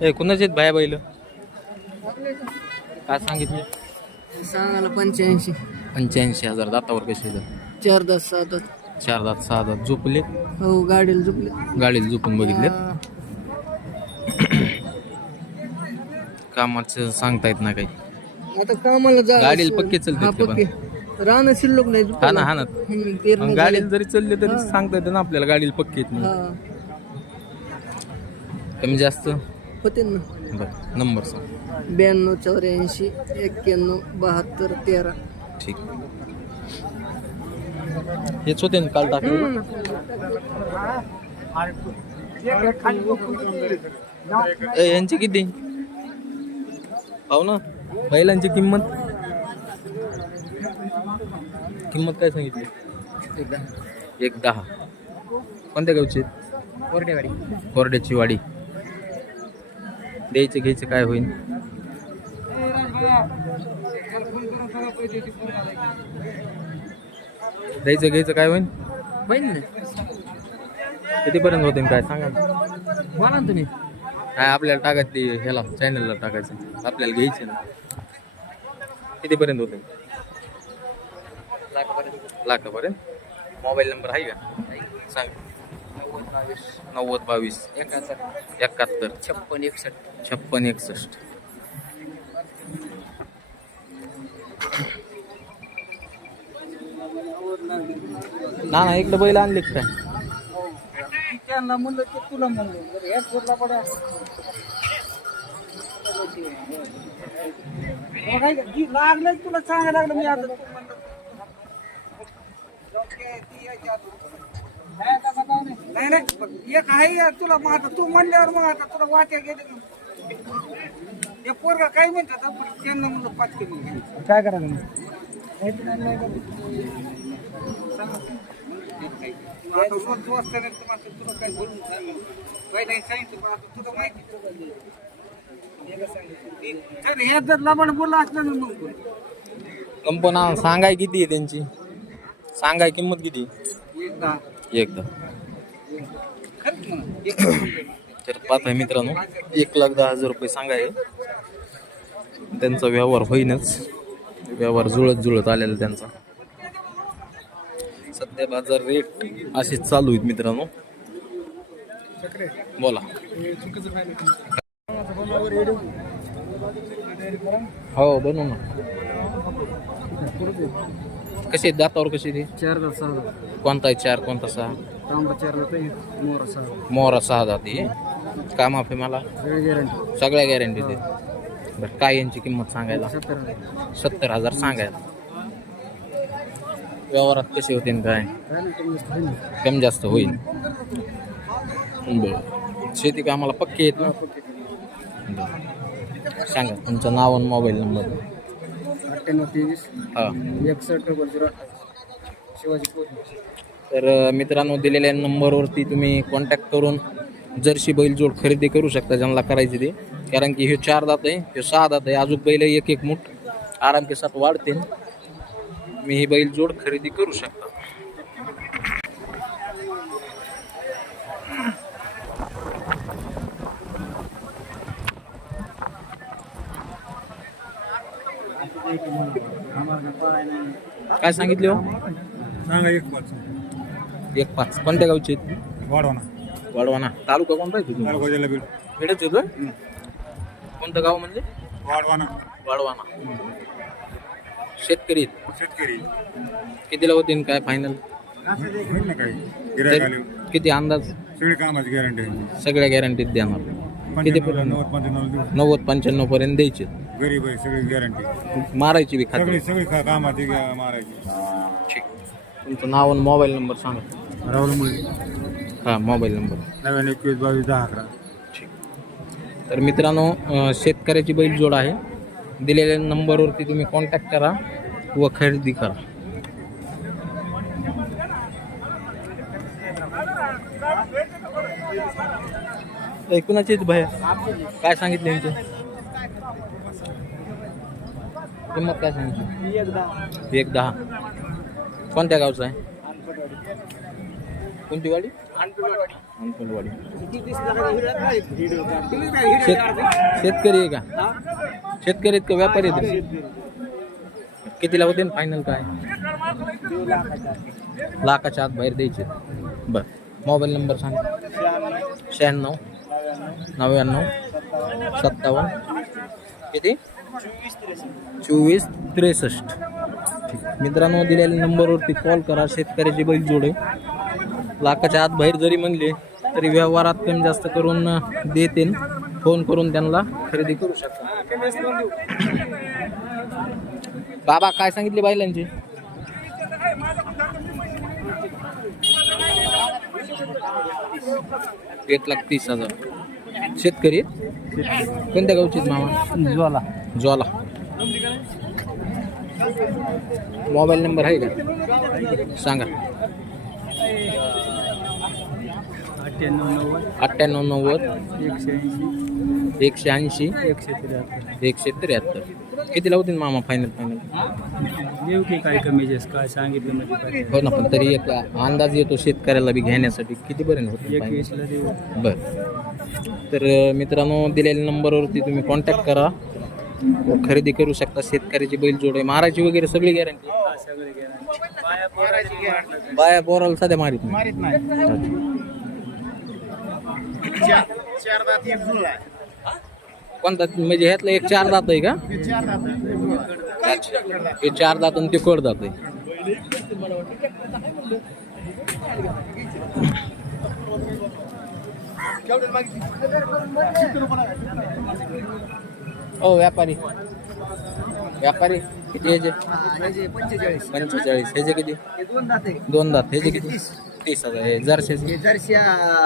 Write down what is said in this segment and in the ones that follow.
ए कुणाचे आहेत बाया बैल? काय सांगितले? सांगायला पंच्याऐंशी. पंच्याऐंशी हजार. दातावर कसे आहेत? चार दस सहा दस चार दात सहा दात. झोपले हो गाडीला झोपले गाडीला झोपून बघितले. कामाचं सांगता येत ना काही. आता कामाला जा गाडीला पक्के चालतात का पण? पक्के. राहणं शिल्लक नाही हा ना हा ना. हम्म, पेरणं मग झालं. गाडीला जरी चालले तरी सांगता येतं ना आपल्याला गाडीला पक्के आहेत म्हणून. हा. कमी जास्त? होते ना? बरं नंबर सांग. ब्याण्णव चौऱ्याऐंशी एक्क्याण्णव बहात्तर तेरा. ठीक. हेच होते ना काल टाकले? ए, यांची किती? पाहू ना. बैलांची किंमत. किंमत काय सांगितली? एक दहा. कोणत्या गावची? कोरडेवाडी. कोरड्याची वाडी. द्यायचं घ्यायचं काय होईल द्यायचं घ्यायचं काय होईल होईल ना कितीपर्यंत होते काय सांगा. बोला ना तुम्ही. काय आपल्याला टाकायचं ते ह्याला चॅनलला टाकायचं. आपल्याला घ्यायचे ना. कितीपर्यंत होते लाखापर्यंत. मोबाईल नंबर आहे का? सांग. नव्वद बावीस. एकाहत्तर. एकाहत्तर छप्पन एकसष्ट. छप्पन एकसष्ट. ना ना इकडे बैल आणले काय? त्यांना म्हणलं की तुला म्हणलं. पड्या लागलं तुला सांगायला लागलं मी आता. नाही. नाही एक आहे तुला मग आता तू म्हणल्यावर मग आता तुला वाट्या गेले हे पोरगा काय म्हणतात त्यांना म्हणलं पाच केली काय करायला तुला काय बोलून सांगितलं पहिला सांगितलं पण आता तुला माहिती तर हे जर लबाड बोलला असलं ना मग बोल. कंपना सांगाय किती आहे त्यांची? सांगाय किंमत किती? एकदा. तर पाच आहे तर पाहताय मित्रांनो एक लाख दहा हजार रुपये सांगाय त्यांचा व्यवहार होईनच. व्यवहार जुळत जुळत आलेला त्यांचा. सध्या बाजार रेट असेच चालू आहेत मित्रांनो. बोला. हो बनवू ना. कसे आहेत दातावर कसे ते? चार दस सहा कोणता आहे चार कोणता सहा? तांबडा चार रुपये मोर सहा मोरा सहा जाती कामा मला? वेळ गॅरंटी सगळ्या गॅरंटी ते बरं काय यांची किंमत सांगायला? सत्तर सत्तर हजार सांगायला. व्यवहारात कसे होते काय? कमी जास्त होईल. बरं. शेती कामाला पक्के आहेत ना? बरं. सांगा तुमचं नाव आणि मोबाईल नंबर. अठ्ठ्याण्णव तेवीस हा. एकसष्ट डबल झिरो शिवाजी पोर तर मित्रांनो दिलेल्या नंबरवरती तुम्ही कॉन्टॅक्ट करून जर्सी बैल जोड खरेदी करू शकता ज्यांना करायची ते. कारण की हे चार दात आहे हे सहा दात आहे. अजून बैल एक एक मुठ आराम के साथ वाढते मी ही बैल जोड खरेदी करू शकता. काय सांगितले हो? सांगा एक पाच. एक पाच. कोणत्या गावचे आहेत? वाढवा ना वाढवाना तालुका कोणता आहे तुझा? तालुका जिल्हा बीड. खेडच येतो कोणतं गाव म्हणजे? वाढवा ना वाढवाना शेतकरी आहेत. शेतकरी. कितीला होतील काय फायनल होईल ना काही गिरायक आले. किती अंदाज? सगळी कामाची गॅरंटी सगळ्या गॅरंटीत देणार. किती पंच्याण्णव पर्यंत? नव्वद पंच्याण्णव देऊ नव्वद पंच्याण्णव पर्यंत द्यायचे. गरीब आहे सगळी गॅरंटी मारायची बी खात्री. सगळी सगळी का- कामाची गा- मारायची. ठीक. तुमचं नाव आणि मोबाईल नंबर सांगा. राहुल मुळे. हां मोबाईल नंबर. नव्याण्णव एकवीस बावीस दहा अकरा. ठीक. तर मित्रांनो अं, शेतकऱ्याची बैल जोड आहे. दिलेल्या नंबरवरती तुम्ही कॉन्टॅक्ट करा व खरेदी करा. ऐकूनाचीच भया. काय सांगितले यांचे? किंमत काय सांगितली? एक दहा. कोणत्या गावचा आहे? कोणती वाडी शेत शेतकरी आहे का? शेतकरी आहेत का? व्यापारी आहेत कितीला होते फायनल काय? लाखाच्या आत बाहेर द्यायचे. बर. मोबाईल नंबर सांग. शहाण्णव. नव्याण्णव सत्तावन्न किती? चोवीस त्रेसष्ट. मित्रांनो दिलेल्या नंबरवरती कॉल करा. शेतकऱ्याची बैल जोडे लाखाच्या आत बाहेर जरी म्हणले तरी व्यवहारात कमी जास्त करून देतील फोन करून त्यांना खरेदी करू शकता. बाबा काय सांगितले बैलांची? एक लाख तीस हजार. शेतकरी? कोणत्या गावचे आहेत मामा? ज्वाला. ज्वाला. मोबाईल नंबर आहे का? सांगा. अठ्ठ्याण्णव नव्वद अठ्ठ्याण्णव नव्वद एकशे ऐंशी एकशे ऐंशी एकशे त्र्याहत्तर. एकशे त्र्याहत्तर. किती लावतील मामा फायनल फायनल देऊ की काय कमी जास्त? काय सांगितलं म्हणजे काय? हो ना पण तरी एक अंदाज येतो शेतकऱ्याला बी घेण्यासाठी. कितीपर्यंत final? एकवीसला देऊ. बर. तर अ, मित्रांनो दिलेल्या नंबरवरती तुम्ही कॉन्टॅक्ट करा. व खरेदी करू शकता शेतकऱ्याची बैल जोडे मारायची वगैरे सगळी गॅरंटी हा सगळे. बाया पोराची guarantee. बाया बोराला सध्या मारित नाही. मारीत नाही. चार दात एक जुळला. आहे. कोणता म्हणजे ह्यातलं एक चार दात आहे का? हे चार दात आणि ते कड दात आहे. ओ व्यापारी. व्यापारी किती ह्याचे पंचेचाळीस. पंचेचाळीस ह्याचे किती? हे दोन दात ह्याचे किती? तीस. हजार. हे जरशे हे जर्सी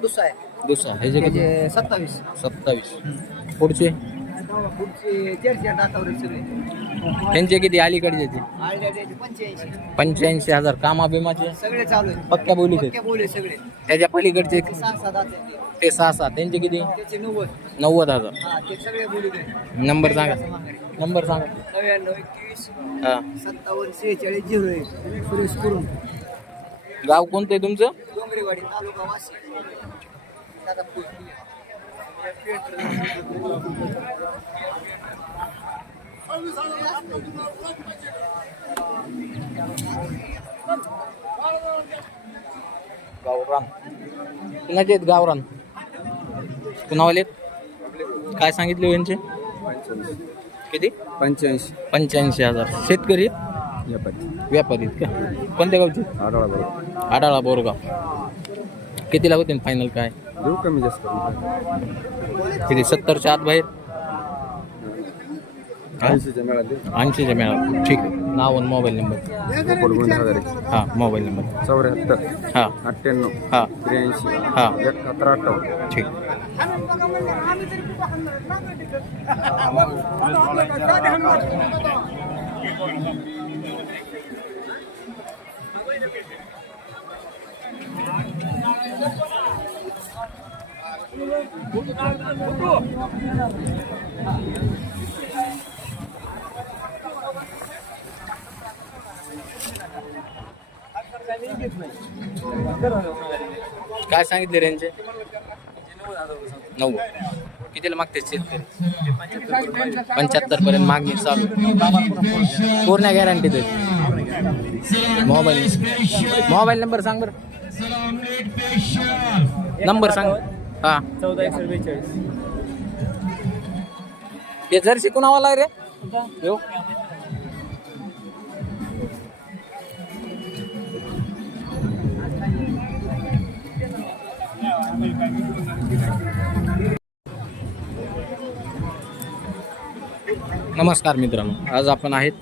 दुसरा आहे. दुसरा ह्याचे किती त्याचे सत्तावीस. सत्तावीस. पुढचे? पुढचे चारशे दातावर आहेत सगळे. ह्यांचे किती अलीकडचे ते? आळल्या द्यायचे पंच्याऐंशी. पंच्याऐंशी हजार कामा बिमाचे सगळे चालू आहे पक्क्या बोलीत आहेत. पक्के बोले सगळे. त्याच्या पलीकडचे? ते सहा सहा दात आहेत. ते सहा सात. त्यांचे किती? त्याचे नव्वद. नव्वद हजार. हा ते सगळे बोली नंबर सांगा. नंबर सांगा. नव्याण्णव एकवीस हा. सत्तावन्न सेहेचाळीस झिरो एक. सुरेश करून गाव कोणतं आहे तुमचं? डोंगरेवाडी तालुका वाशी. गावरान. कुणाचे आहेत गावरान? कुणावाले आहेत? काय सांगितले यांचे? किती? पंच्याऐंशी. पंच्याऐंशी हजार. शेतकरी आहेत? व्यापारी. आहेत का? कोणत्या गावचे? आठवडा बरोबर आडाळा बोरगाव कितीला होते फायनल काय? देऊ कमी जास्त किती? सत्तरच्या आत बाहेर? ऐंशीच्या मेळा देऊ? ऐंशीच्या मेळा ठीक. आहे नाव आणि मोबाईल नंबर. हजार हां मोबाईल नंबर. चौऱ्याहत्तर हां. अठ्ठ्याण्णव हां. त्र्याऐंशी हां. एकाहत्तर अठ्ठावन्न. ठीक. काय सांगितले रेंजचे? नऊ कितीला मागते शेतकरी? पंच्याहत्तर पर्यंत मागणी चालू. पूर्ण गॅरंटी देत. मोबाईल मोबाईल नंबर सांग बरं. नंबर सांग. हा. चौदा एकशे बेचाळीस. हे जर्सी कुणावाला आहे रे? येऊ नमस्कार मित्रांनो आज आपण आहेत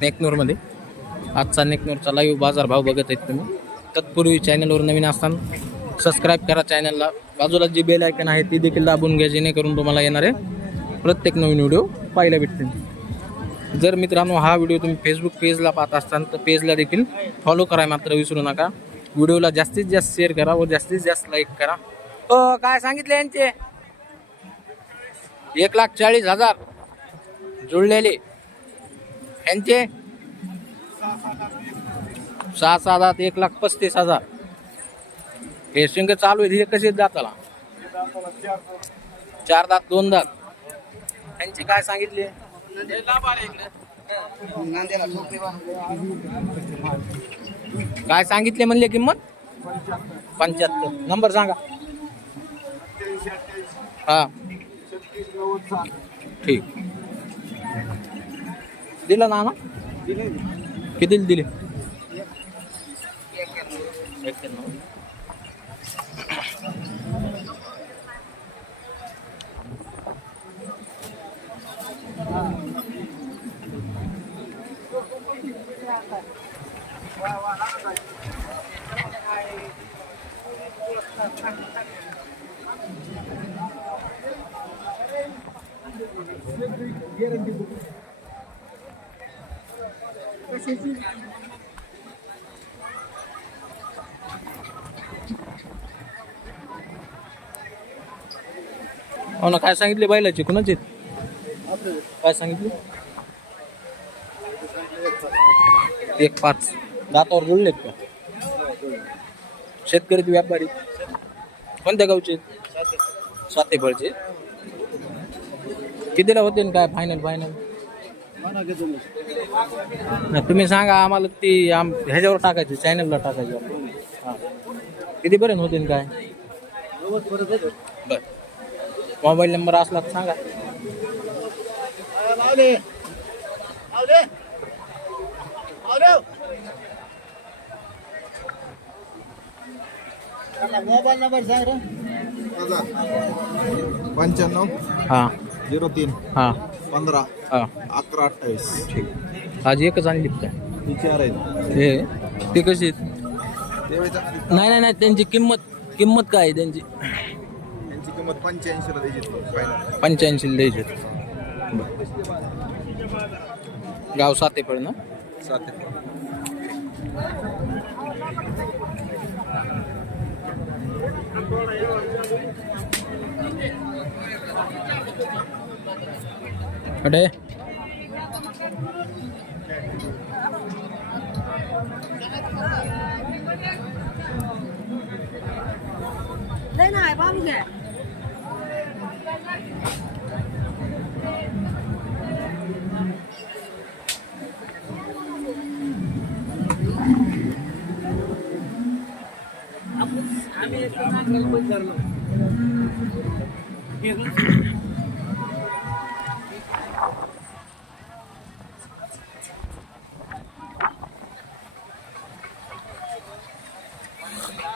नेकनूरमध्ये. आजचा नेकनूरचा लाईव्ह बाजारभाव बघत आहेत तुम्ही. तत्पूर्वी चॅनलवर नवीन असताना सबस्क्राईब करा चॅनलला बाजूला जी बेल आयकन आहे ती देखील दाबून घ्या जेणेकरून तुम्हाला येणारे प्रत्येक नवीन व्हिडिओ पाहायला भेटतील. जर मित्रांनो हा व्हिडिओ तुम्ही फेसबुक पेजला पाहत असताल तर पेजला देखील फॉलो करा मात्र विसरू नका. व्हिडिओला जास्तीत जास्त शेअर करा व जास्तीत जास्त लाईक करा. हो काय सांगितले यांचे? एक लाख चाळीस हजार जुळलेले. यांचे? सहा सात हजार एक लाख पस्तीस हजार. हे शिंग चालू आहे हे कसे दाताला? चार दात दोन दात. त्यांची काय सांगितले? काय सांगितले म्हणले किंमत? पंच्याहत्तर. नंबर सांगा. हा. ठीक. दिलं ना ना किती दिले? हो ना काय सांगितले बैलाचे? कुणाचे काय सांगितले? एक पाच. दातावर जुळलेत का शेतकरी व्यापारी कोणत्या गावचे सातेफळचे कितीला होते न काय फायनल फायनल तुम्ही सांगा आम्हाला ती आम ह्याच्यावर टाकायची चॅनलला टाकायची. हा. किती पर्यंत होते काय मोबाईल नंबर असला सांगा मोबाईल नंबर सांग रे. पंच्याण्णव. हा. झिरो तीन. हा. पंधरा. हा. अकरा अठ्ठावीस. ठीक. आज एकच आणली का काय ही चार आहेत. हे ते कशी आहेत? नाही नाही नाही त्यांची किंमत किंमत काय आहे त्यांची? त्यांची किंमत पंच्याऐंशीला द्यायची फायनल पंच्याऐंशी द्यायचे गाव सातेफळ ना? सात अडे नाही नाही बाबू घ्या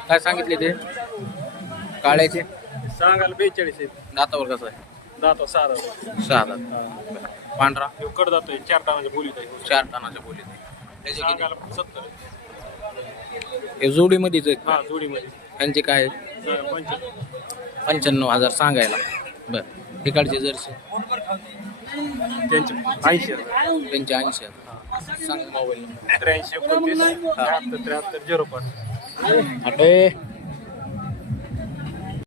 काय सांगितले ते? काळ्याचे? सांगायला बेचाळीस आहेत. दातावर कसं आहे? दातो सहा सहा दात पांढरा कड जातोय. चार टाणाच्या बोलीत आहे. चार टनाच्या बोलीत त्याचे किती? सांगायला सत्तर आहे. हे जोडीमध्येच आहेत हा जोडीमध्ये. त्यांचे काय? हा, पंच्याण्णव हजार सांगायला. बर. तिकडचे जर्सी. त्यांचे ऐंशी आहेत. त्यांचे ऐंशी सांग. मोबाईल नंबर त्र्याऐंशी एकोणतीस त्र्याहत्तर त्र्याहत्तर झिरो पाच. अटे